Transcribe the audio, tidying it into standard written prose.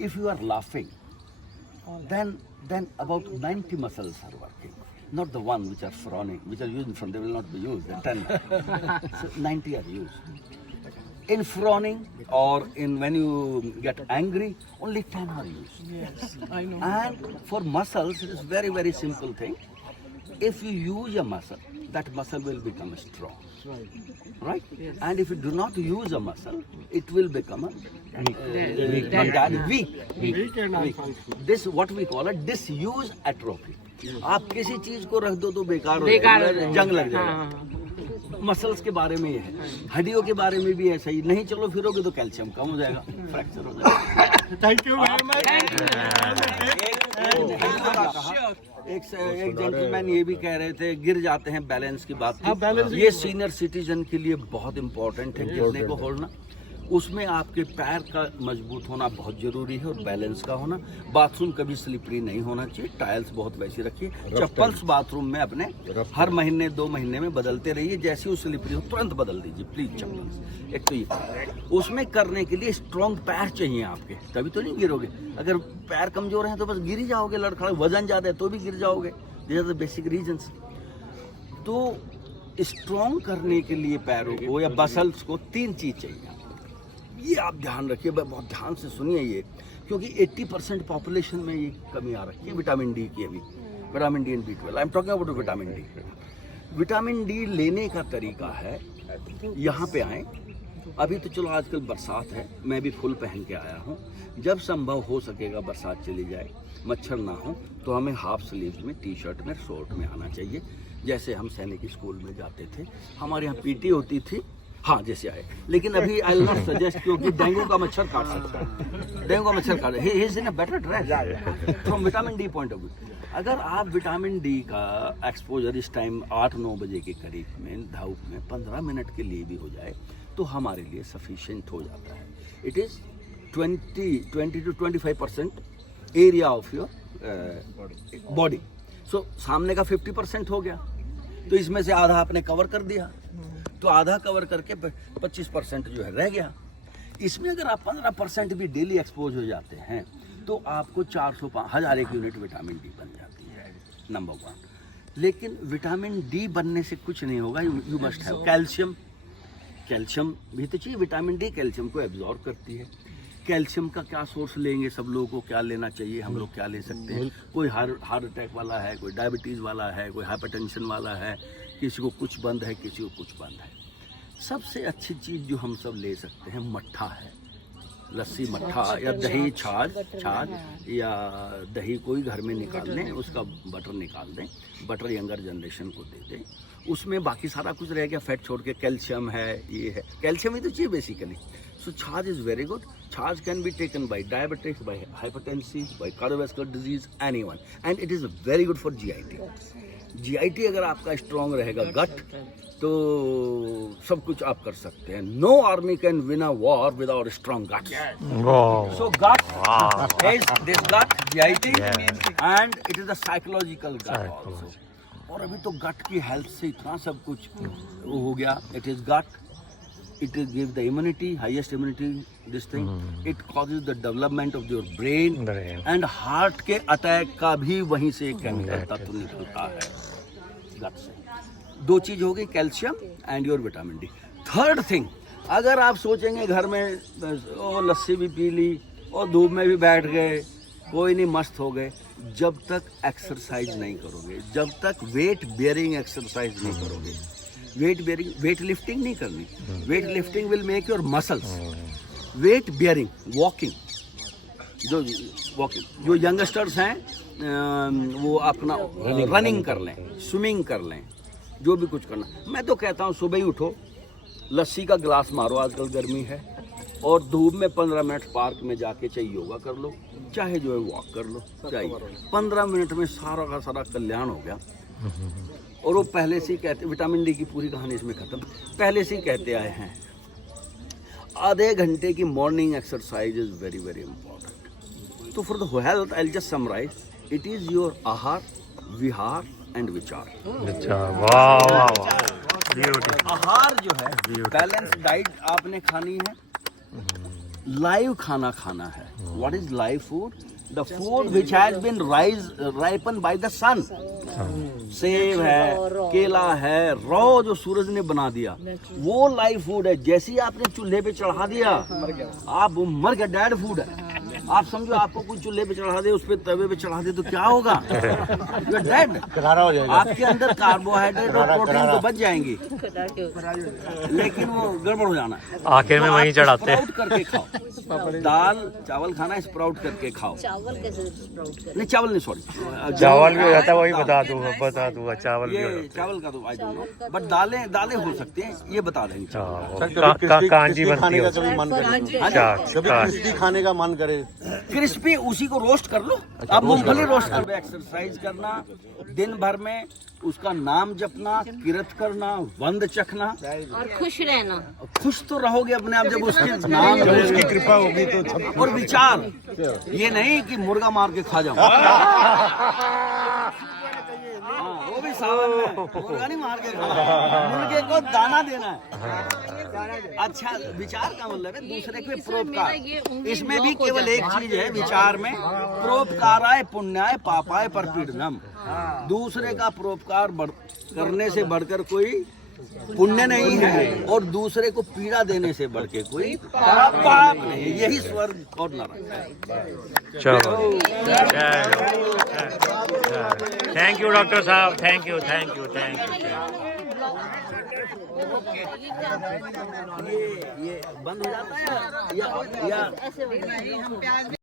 If you are laughing, then about 90 muscles are working. Not the one which are frowning, which are used in front, they will not be used. The 10, so 90 are used. In frowning or in when you get angry, only 10 are used. Yes, I know. And for muscles, it is very, very simple thing. If you use a muscle, that muscle will become strong. Right? Yes. And if you do not use a muscle, it will become a weak. This what we call a disuse atrophy. आप किसी चीज को रख दो तो बेकार हो जाएगा, जंग लग जाएगा। मसल्स के बारे में ये है, हड्डियों के बारे में भी ऐसा ही, नहीं चलो फिरोगे तो कैल्शियम कम हो जाएगा, फ्रैक्चर हो जाएगा। Thank you very much. एक जेंटलमैन ये भी कह रहे थे गिर जाते हैं, बैलेंस की बात थी। ये सीनियर सिटीजन के लिए बहुत इंपॉर्टेंट है गिरने को होना। उसमें आपके पैर का मजबूत होना बहुत जरूरी है और बैलेंस का होना। बाथरूम कभी स्लिपरी नहीं होना चाहिए, टाइल्स बहुत वैसी रखिए। चप्पल्स बाथरूम में अपने हर महीने 2 महीने में बदलते रहिए, जैसे वो स्लिपरी हो तुरंत बदल दीजिए प्लीज चप्पल्स। एक तो ये उसमें करने के लिए स्ट्रॉन्ग पैर चाहिए आपके, तभी तो नहीं गिरोगे। अगर पैर कमजोर हैं तो बस गिर ही जाओगे, लड़खड़ा, वजन ज्यादा है तो भी गिर जाओगे। This are the basic reasons. तो स्ट्रॉन्ग करने के लिए पैरों को या मसल्स को 3 चीज चाहिए। ये आप ध्यान रखिए, बहुत ध्यान से सुनिए ये, क्योंकि 80% पॉपुलेशन में ये कमी आ रखी है विटामिन डी की। अभी vitamin D and B12, I am talking about vitamin D. Vitamin D लेने का तरीका है, यहाँ पे आए। अभी तो चलो आजकल बरसात है, मैं भी फुल पहन के आया हूँ। जब संभव हो सकेगा बरसात चली जाए, मच्छर ना हो, तो हमें हाफ स्लीव्स में, टी शर्ट में, शॉर्ट में आना चाहिए। जैसे हम सैनिक स्कूल में जाते थे, हमारे यहाँ पीटी होती थी, हाँ जैसे आए। लेकिन अभी आई विल नॉट सजेस्ट, क्योंकि डेंगू का मच्छर काट सकता है, डेंगू का मच्छर काट, he is in a better dress from vitamin D point of view. अगर आप विटामिन डी का एक्सपोजर इस टाइम 8-9 बजे के करीब में धूप में 15 मिनट के लिए भी हो जाए तो हमारे लिए सफिशिएंट हो जाता है। It is 20 to 25% area of your body. So सामने का 50% हो गया, तो इसमें से आधा आपने कवर कर दिया, तो आधा कवर करके 25% जो है रह गया। इसमें अगर आप 15% भी डेली एक्सपोज हो जाते हैं तो आपको 400-1000 यूनिट विटामिन डी बन जाती है, नंबर 1। लेकिन विटामिन डी बनने से कुछ नहीं होगा, you must have calcium. Calcium भी तो चाहिए, विटामिन डी कैल्शियम को एब्जॉर्ब करती है। कैल्शियम का क्या सोर्स लेंगे, सब लोगों को क्या लेना चाहिए, हम लोग क्या ले सकते हैं। कोई हार्ट अटैक वाला है, कोई डायबिटीज़ वाला है, कोई हाइपरटेंशन वाला है, किसी को कुछ बंद है, किसी को कुछ बंद है। सबसे अच्छी चीज़ जो हम सब ले सकते हैं मट्ठा है, लस्सी मट्ठा या दही छाछ या दही कोई घर में निकाल लें, उसका बटर निकाल दें, बटर यंगर जनरेशन को दे दें। उसमें बाकी सारा कुछ रह गया, फैट छोड़ के कैल्शियम है, ये है, कैल्शियम ही तो चाहिए basically. So chaach is very good. Chaach can be taken by diabetics, by hypertensive, by cardiovascular disease, anyone, and it is very good for GIT। GIT अगर आपका स्ट्रॉन्ग रहेगा, गट, तो सब कुछ आप कर सकते हैं। No army can win a war without strong gut. So gut is this gut GIT and it is a psychological gut also. और अभी तो गट की हेल्थ से इतना सब कुछ हो गया। It is gut, it will give the immunity, highest immunity, this thing. It causes the development of your brain and heart के अटैक का भी वहीं से केमिकल तत्व निकलता है गट से। 2 चीज हो गई, calcium and your vitamin D. Third thing, अगर आप सोचेंगे घर में ओ लस्सी भी पी ली और धूप में भी बैठ गए, कोई नहीं मस्त हो गए, जब तक एक्सरसाइज नहीं करोगे, जब तक वेट बेयरिंग एक्सरसाइज नहीं करोगे, वेट लिफ्टिंग नहीं करनी। Weight lifting will make your muscles. Weight bearing, walking, जो यंगस्टर्स हैं वो अपना रनिंग कर लें, स्विमिंग कर लें, जो भी कुछ करना। मैं तो कहता हूँ सुबह ही उठो, लस्सी का गिलास मारो, आजकल गर्मी है, और धूप में 15 मिनट पार्क में जाके चाहे योगा कर लो, चाहे जो है वॉक कर लो, चाहिए 15 मिनट में सारा का सारा कल्याण हो गया। और वो पहले से ही कहते, विटामिन डी की पूरी कहानी इसमें खत्म, पहले से ही कहते आए हैं आधे घंटे की morning exercise is very very important. तो for the health I will just summarise, it is your आहार, विहार एंड विचार। आहार जो है बैलेंस डाइट आपने खानी है, लाइव खाना खाना है। What is live food? The food which has been ripen by the sun. सेब है, केला है, रॉ जो सूरज ने बना दिया, वो लाइव फूड है। जैसे ही आपने चूल्हे पे चढ़ा दिया, आप वो मर गया, डेड फूड है। आप समझो आपको कोई चूल्हे पे चढ़ा दे, उस पे तवे पे चढ़ा दे तो क्या होगा? डेड। आपके अंदर कार्बोहाइड्रेट और प्रोटीन तो बच जाएंगे, लेकिन वो गड़बड़ हो जाना है। आखिर में वहीं चढ़ाते हैं। स्प्राउट करके खाओ। दाल चावल खाना, स्प्राउट करके खाओ। चावल कैसे स्प्राउट करें? नहीं चावल नहीं, सॉरी, चावल भी हो जाता है, वही बता दूंगा चावल भी हो ये जाता है। चावल का तो आई डोंट नो, बट दालें हो सकती हैं, ये बता देंगे। कांजी बनती है। कभी मन करे, अच्छा, कभी क्रिस्पी खाने का मन करे, क्रिस्पी उसी को रोस्ट कर लो। आप मूंगफली रोस्ट कर लो। एक्सरसाइज करना, दिन भर में उसका नाम जपना, किरत करना, वंद चखना और खुश रहना। खुश तो रहोगे अपने आप जब उसके नाम, उसकी कृपा होगी तो। और विचार, ये नहीं कि मुर्गा मार के खा जाऊं। हाँ, वो भी सावन में मुर्गा नहीं मार के खाना, मुर्गे को दाना देना है। अच्छा, विचार का मतलब है दूसरे के परोपकार। इसमें भी केवल एक चीज है विचार में, परोपकाराय पुण्याय पापाय परपीडनम। दूसरे का परोपकार करने से बढ़कर कोई पुण्य नहीं है, और दूसरे को पीड़ा देने से बढ़ के कोई पाप नहीं है। यही स्वर्ग और नरक है। चलो, थैंक यू डॉक्टर साहब, थैंक यू। ये बंद हो जाता है या